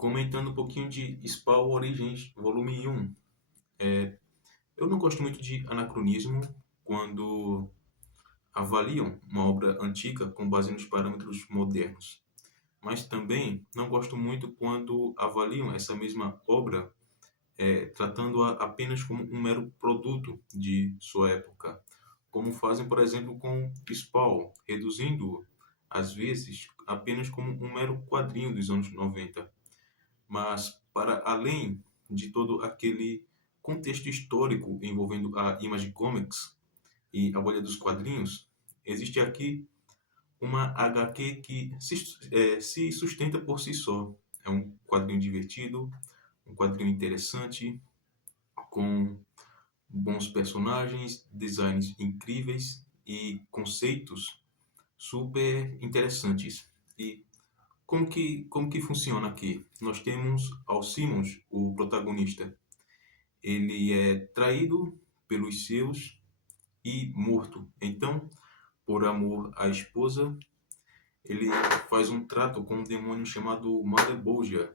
Comentando um pouquinho de Spawn Origens, volume 1. É, eu não gosto muito de anacronismo quando avaliam uma obra antiga com base nos parâmetros modernos. Mas também não gosto muito quando avaliam essa mesma obra tratando-a apenas como um mero produto de sua época, como fazem, por exemplo, com Spawn, reduzindo-o, às vezes, apenas como um mero quadrinho dos anos 90. Mas para além de todo aquele contexto histórico envolvendo a Image Comics e a bolha dos quadrinhos, existe aqui uma HQ que se sustenta por si só. É um quadrinho divertido, um quadrinho interessante, com bons personagens, designs incríveis e conceitos super interessantes. E como que funciona aqui? Nós temos Alcimos, o protagonista. Ele é traído pelos seus e morto. Então, por amor à esposa, ele faz um trato com um demônio chamado Malebolgia.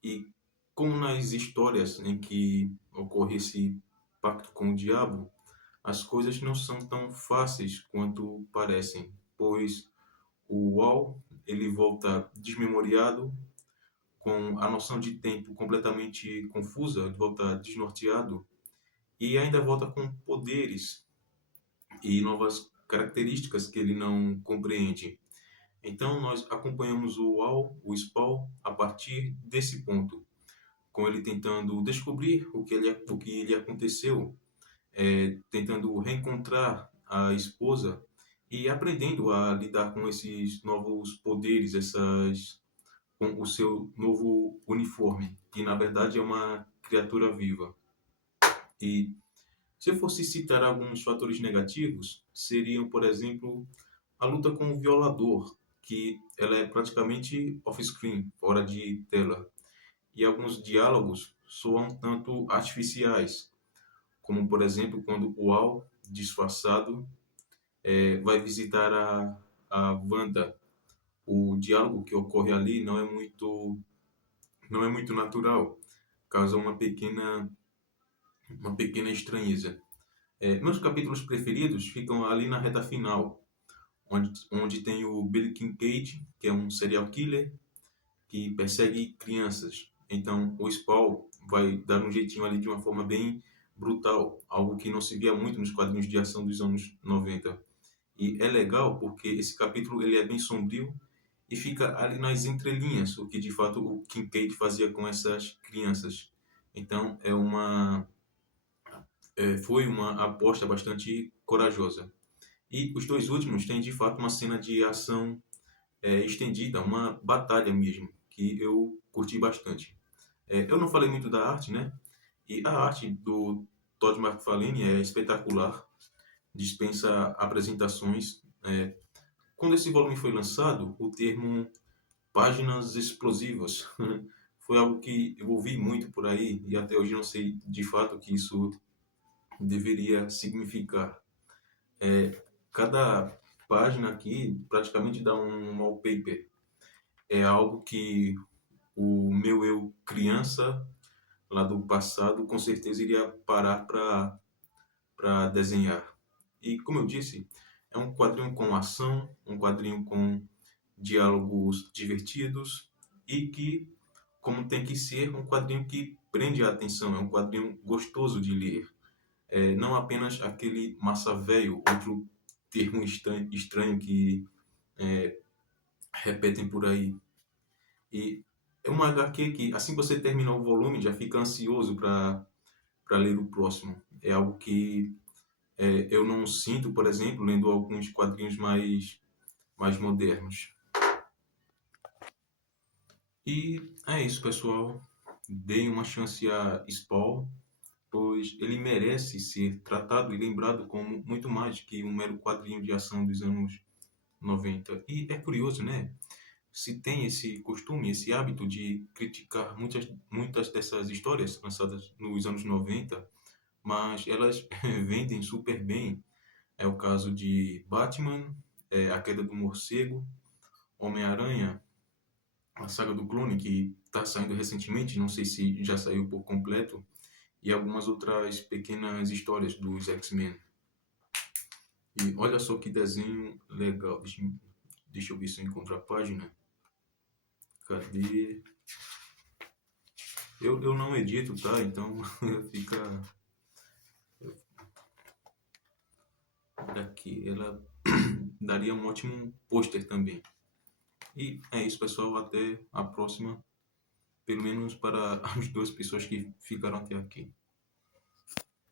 E como nas histórias em que ocorre esse pacto com o diabo, as coisas não são tão fáceis quanto parecem, pois o Wall ele volta desmemoriado, com a noção de tempo completamente confusa, ele volta desnorteado e ainda volta com poderes e novas características que ele não compreende. Então nós acompanhamos o Wall, o Spawn, a partir desse ponto, com ele tentando descobrir o que lhe aconteceu, tentando reencontrar a esposa e aprendendo a lidar com esses novos poderes, com o seu novo uniforme, que na verdade é uma criatura viva. E se eu fosse citar alguns fatores negativos, seriam, por exemplo, a luta com o violador, que ela é praticamente off-screen, fora de tela, e alguns diálogos soam um tanto artificiais, como por exemplo quando o Al, disfarçado, vai visitar a Wanda. O diálogo que ocorre ali não é muito natural, causa uma pequena estranheza. Meus capítulos preferidos ficam ali na reta final, onde tem o Billy Kincaid, que é um serial killer que persegue crianças. Então, o Spawn vai dar um jeitinho ali de uma forma bem brutal, algo que não se via muito nos quadrinhos de ação dos anos 90. E é legal porque esse capítulo ele é bem sombrio e fica ali nas entrelinhas, o que de fato o Kincaid fazia com essas crianças. Então, foi uma aposta bastante corajosa. E os dois últimos têm de fato uma cena de ação estendida, uma batalha mesmo, que eu curti bastante. Eu não falei muito da arte, né? E a arte do Todd McFarlane é espetacular, dispensa apresentações. Quando esse volume foi lançado, o termo páginas explosivas foi algo que eu ouvi muito por aí e até hoje não sei de fato o que isso deveria significar. Cada página aqui praticamente dá um wallpaper. É algo que o meu eu criança lá do passado com certeza iria parar para desenhar. E como eu disse, é um quadrinho com ação, um quadrinho com diálogos divertidos e que, como tem que ser, um quadrinho que prende a atenção, é um quadrinho gostoso de ler. Não apenas aquele massa velho, outro termo estranho que é, repetem por aí. E é uma HQ que, assim que você terminar o volume, já fica ansioso para ler o próximo. É algo que eu não sinto, por exemplo, lendo alguns quadrinhos mais modernos. E é isso, pessoal. Deem uma chance a Spawn, pois ele merece ser tratado e lembrado como muito mais que um mero quadrinho de ação dos anos 90. E é curioso, né? Se tem esse costume, esse hábito de criticar muitas dessas histórias lançadas nos anos 90, mas elas vendem super bem. É o caso de Batman, A Queda do Morcego, Homem-Aranha, a saga do Clone, que está saindo recentemente, não sei se já saiu por completo, e algumas outras pequenas histórias dos X-Men. E olha só que desenho legal. Deixa eu ver se eu encontro a página. Cadê? Eu não edito, tá? Então fica daqui. Ela daria um ótimo pôster também. E é isso, pessoal. Até a próxima. Pelo menos para as duas pessoas que ficaram até aqui.